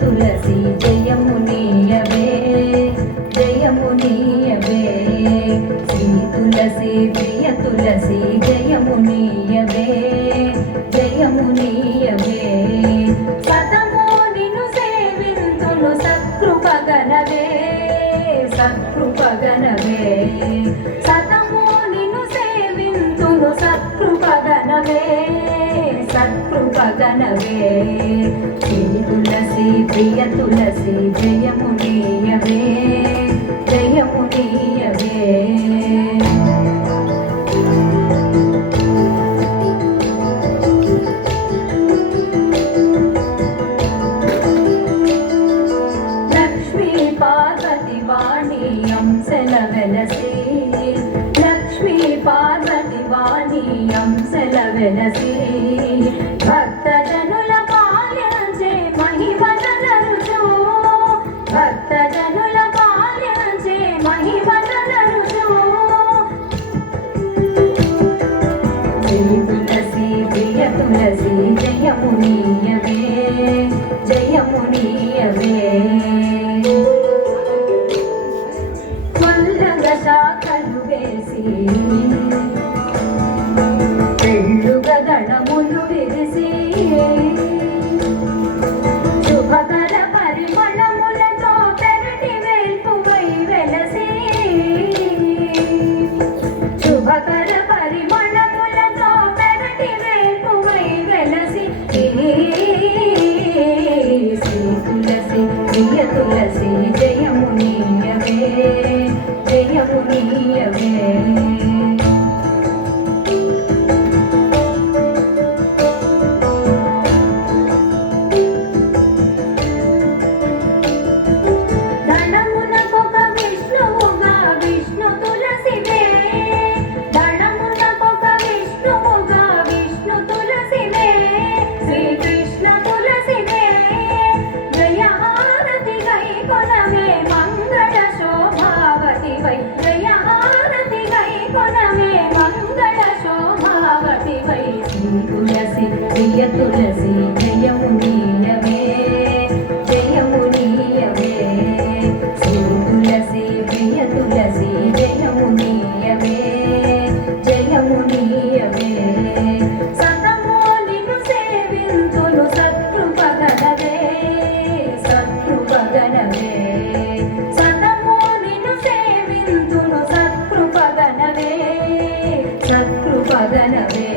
తులసి జయమునీయవే జయమునీయవే శ్రీ తులసి ప్రియ తులసి జయమునీయవే జయమునీయవే సతమో నిన్ను సేవింతును సత్కృపగనవే సత్కృపగనవే సతమో నిన్ను సేవింతును సత్కృపగనవే సత్కృపగనవే శ్రీ తులసి ప్రియ తులసి జయమునీయవే జయమునీయవే లక్ష్మీ పార్వతి వాణి అంశల వెలసి లక్ష్మీ పార్వతి వాణి అంశల వెలసి భక్తజనుల పాలించే మహిమనరుచు భక్తజనుల పాలించే మహిమనరుచు శ్రీ తులసి ప్రియ తులసి జయమునీయవే జయమునీయవే మల్లగ శాఖలు వేసి పెళ్ళుగా దళములు విరిసి శుభకర పరిమళములతో పెరటి వేల్పువై వెలసి శుభకర పరిమళములతో పెరటి వేల్పువై వెలసి శ్రీ తులసి ప్రియ తులసి జయమునీయవే జయమునీయవే తులసి ప్రియ తులసి జయమునీయవే జయమునీయవే శ్రీ తులసి ప్రియ తులసి జయమునీయవే జయమునీయవే సతమో నిన్ను సేవింతును సత్కృపగనవే సత్కృపగనవే సతమో నిన్ను సేవింతును సత్కృపగనవే సత్కృపగనవే